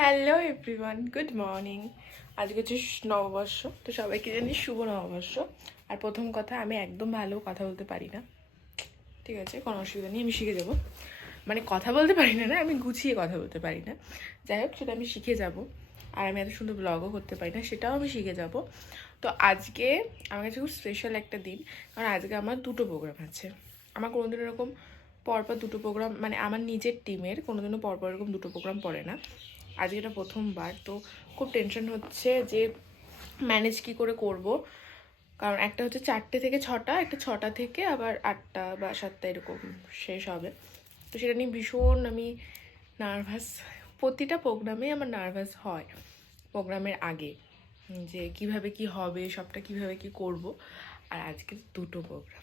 Hello everyone good morning আজকে হচ্ছে নববর্ষ, তো সবাইকে জানি শুভ নববর্ষ। আর প্রথম কথা, আমি একদম ভালো কথা বলতে পারি না। ঠিক আছে, কোনো অসুবিধা নেই, আমি শিখে যাব। মানে কথা বলতে পারি না না, আমি গুছিয়ে কথা বলতে পারি না। যাই হোক, সেটা আমি শিখে যাব। আর আমি এত সুন্দর ব্লগও করতে পারি না, সেটাও আমি শিখে যাব। তো আজকে আমার কাছে খুব স্পেশাল একটা দিন, কারণ আজকে আমার দুটো প্রোগ্রাম আছে। আমার কোনোদিন এরকম পরপর দুটো প্রোগ্রাম মানে আমার নিজের টিমের কোনোদিনও পরপর এরকম দুটো প্রোগ্রাম পড়ে না। আজকে এটা প্রথমবার, তো খুব টেনশন হচ্ছে যে ম্যানেজ কি করে করব। কারণ একটা হচ্ছে চারটে থেকে ছটা, একটা ছটা থেকে আবার আটটা বা সাতটা এরকম শেষ হবে। তো সেটা নিয়ে ভীষণ আমি নার্ভাস প্রতিটা প্রোগ্রামে আমার নার্ভাস হয় প্রোগ্রামের আগে। যে কীভাবে কি হবে, সবটা কীভাবে কি করব। আর আজকে দুটো প্রোগ্রাম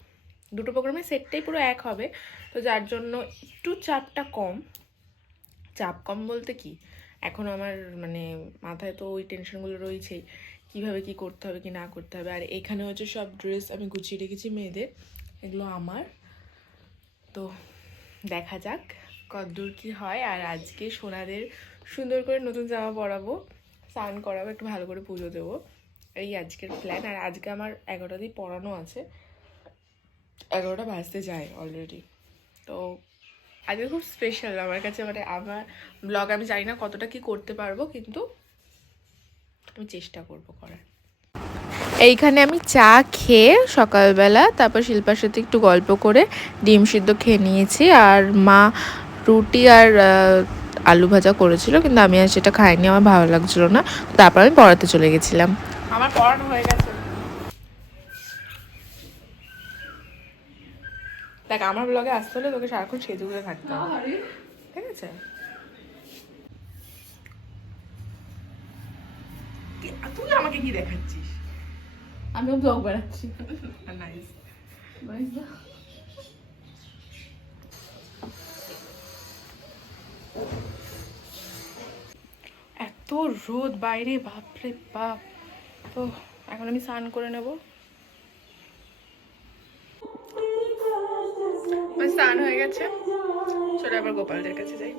দুটো প্রোগ্রামের সেটটাই পুরো এক হবে। তো যার জন্য একটু চাপটা কম। চাপ কম বলতে কি? এখন আমার মানে মাথায় তো ওই টেনশনগুলো রয়েছেই, কীভাবে কি করতে হবে, কি না করতে হবে। আর এখানে হচ্ছে সব ড্রেস আমি গুছিয়ে রেখেছি মেয়েদের, এগুলো আমার। তো দেখা যাক কতদূর কি হয়। আর আজকে সোনাদের সুন্দর করে নতুন জামা পরাবো, স্নান করাবো, একটু ভালো করে পুজো দেবো। এই আজকের প্ল্যান আর আজকে আমার এগারোটা দিয়ে পড়ানো আছে। এগারোটা বাজতে যায় অলরেডি তো আজকে খুব স্পেশাল আমার কাছে মানে আমার ব্লগ আমি জানি না কতটা কি করতে পারব, কিন্তু আমি চেষ্টা করব করার। এইখানে আমি চা খেয়ে সকালবেলা, তারপর শিল্পার সাথে একটু গল্প করে ডিম সিদ্ধ খেয়ে নিয়েছি, আর মা রুটি আর আলু ভাজা করেছিল, কিন্তু আমি আর সেটা খাইনি, আমার ভালো লাগছিল না। তারপর আমি পড়াতে চলে গেছিলাম। আমার পড়ানো হয়ে গেছে। দেখ আমার ব্লগে আসতে হলে তোকে সারাক্ষণ সেজে গুজে থাকতে হবে। ঠিক আছে? কি- তুই আমাকে কি দেখাচ্ছিস? আমিও ব্লগ বানাচ্ছি। নাইস এত রোদ বাইরে বাপরে বাপ। তো এখন আমি স্নান করে নেব আমার স্নান হয়ে গেছে। চলে আবার গোপালদের কাছে যাই।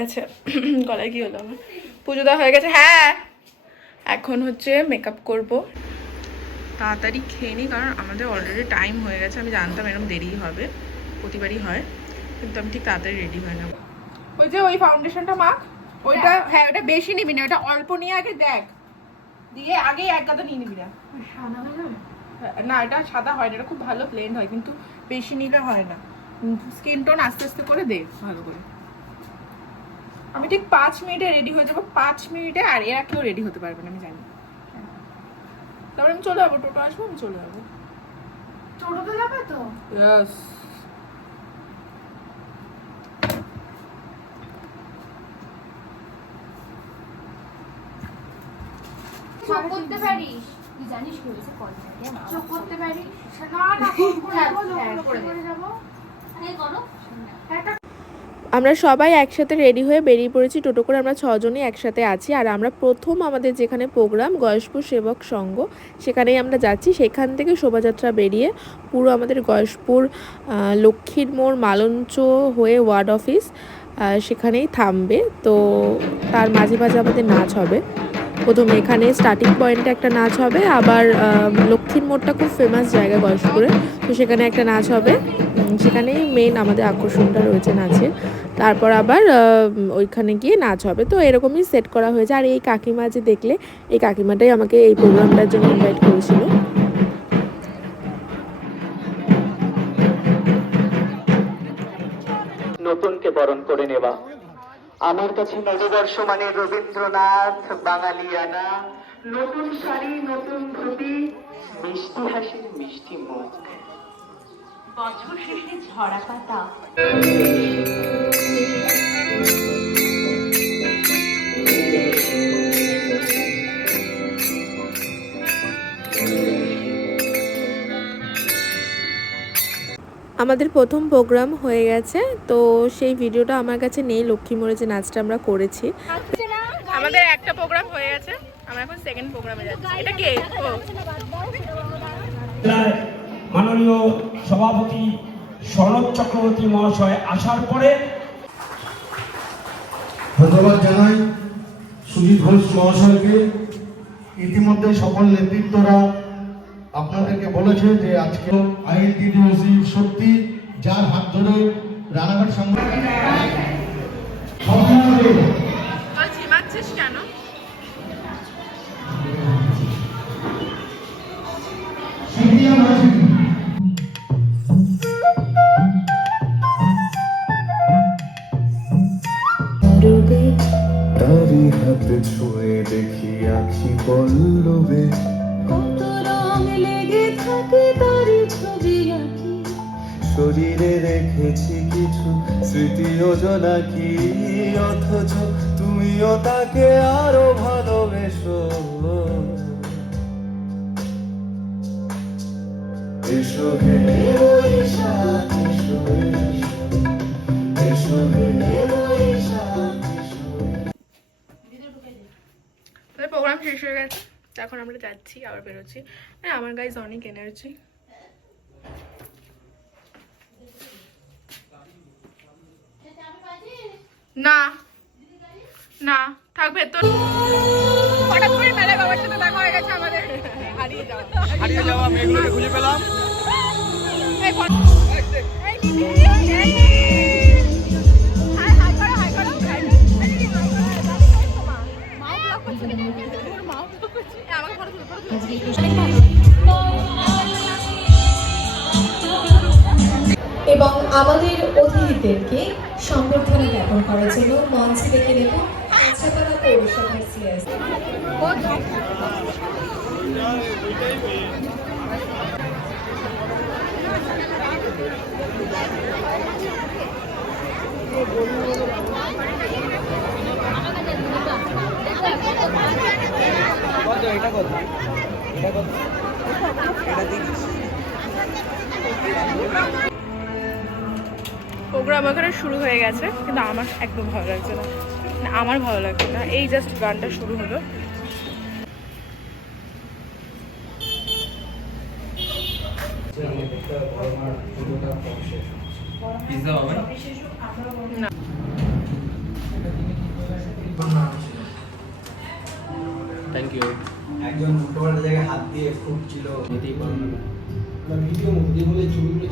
গেছে। গলায় কি হলো আমার? পুজো দেওয়া হয়ে গেছে হ্যাঁ। এখন হচ্ছে মেকআপ করব। তাড়াতাড়ি খেয়ে নিই কারণ আমাদের অলরেডি টাইম হয়ে গেছে। আমি জানতাম এরকম দেরি হবে প্রতিবারই হয়। কিন্তু আমি ঠিক তাড়াতাড়ি রেডি হয়ে নেব। ওই যে ওই ফাউন্ডেশনটা মাখ ওইটা হ্যাঁ। ওটা বেশি নিবি না ওটা অল্প নিয়ে আগে দেখ। দিয়ে আগে এক গাদা নিয়ে নিবি না। না এটা সাদা হয় না এটা খুব ভালো প্লেন হয় কিন্তু বেশি নিলে হয় না। স্কিন টোন আস্তে আস্তে করে দে ভালো করে। আমি ঠিক পাঁচ মিনিটে রেডি হয়ে যাব। পাঁচ মিনিটে আর এরা কেউ রেডি হতে পারবে না আমি জানি। তারপরে আমি চলে যাব টোটো আসব আমি চলে যাব। টোটোতে যাবে তো? ইয়েস চোখ করতে পারিস? তুই জানিস কি হয়েছে? কল চোখ করতে পারি না না করে হ্যাঁ, যাব। হ্যাঁ, করে করে যাব। আরে করো একটা আমরা সবাই একসাথে রেডি হয়ে বেরিয়ে পড়েছি। টোটো করে আমরা ছজনই একসাথে আছি। আর আমরা প্রথম আমাদের যেখানে প্রোগ্রাম গয়েশপুর সেবক সংঘ, সেখানেই আমরা যাচ্ছি। সেখান থেকে শোভাযাত্রা বেরিয়ে পুরো আমাদের গয়েশপুর লক্ষ্মীর মোড়, মালঞ্চ হয়ে ওয়ার্ড অফিস সেখানেই থামবে। তো তার মাঝে মাঝে আমাদের নাচ হবে। প্রথমে এখানে স্টার্টিং পয়েন্টে একটা নাচ হবে, আবার লক্ষ্মীর মোড়টা খুব ফেমাস জায়গা গয়েশপুরে তো সেখানে একটা নাচ হবে। সেখানেই মেন আমাদের আকর্ষণটা রয়েছে নাচের তারপর আবার ওইখানে গিয়ে নাচ হবে। তো এরকমই সেট করা হয়েছে। আর এই কাকিমা যে দেখলে, এই কাকিমাটাই আমাকে এই প্রোগ্রামটার জন্য ইনভাইট করেছিল। নতুনকে বরণ করে নেওয়া। আমার কাছে নববর্ষ মানে রবীন্দ্রনাথ, বাঙালিয়ানা। নতুন শাড়ি, নতুন ধুতি, মিষ্টি হাসির মিষ্টি মুখ। বছর শেষে ঝরা পাতা আমাদের প্রথম প্রোগ্রাম হয়ে গেছে তো সেই ভিডিওটা আমার কাছে নেই লক্ষ্মী মোড়ে যে নাচটা আমরা করেছি। আমাদের একটা প্রোগ্রাম হয়ে গেছে আমরা এখন সেকেন্ড প্রোগ্রামে যাচ্ছি। এটা কে? ও। মাননীয় সভাপতি সনদ চক্রবর্তী মহাশয় আসার পরে ধন্যবাদ জানাই সুজিত ঘোষ মহাশয়কে। ইতিমধ্যে সকল নেতৃত্বরা আপনাদেরকে বলেছে যে আজকে আইএলটিডিওসি সত্যি যার হাত ধরে রানাঘাট কেন? তারি হাতে ছুঁয়ে দেখি আখি পল্লবে। লেগে থাকে তারই ছবি আঁকি। শরীরে রেখেছি কিছু স্মৃতি যোজনা কি? অথচ তুমিও তাকে আরও ভালোবেসো। এসো হে এসো, এসো, হে প্রোগ্রাম শেষ হয়ে গেছে। এখন আমরা যাচ্ছি, আবার বেরোচ্ছি। হ্যাঁ আমার গাইজ অনেক এনার্জি না না, থাকবে তো হঠাৎ করে মেলায় বাবার সাথে দেখা হয়ে গেছে আমাদের। হারিয়ে যাওয়া হারিয়ে যাওয়া খুঁজে পেলাম। অতিথিদেরকে সম্বর্ধনা জ্ঞাপন করার জন্য মঞ্চে নেব কাছাপাড়া পৌরসভার সিএস প্রোগ্রাম ওখানে শুরু হয়ে গেছে কিন্তু আমার একদম ভালো লাগছে না। আমার ভালো লাগছে না। এই জাস্ট গানটা শুরু হলো। থ্যাংক ইউ একজন উল্টোপাল্টা জায়গায় হাত দিয়ে ফুটছিল ভিডিও বলে ছবিগুলো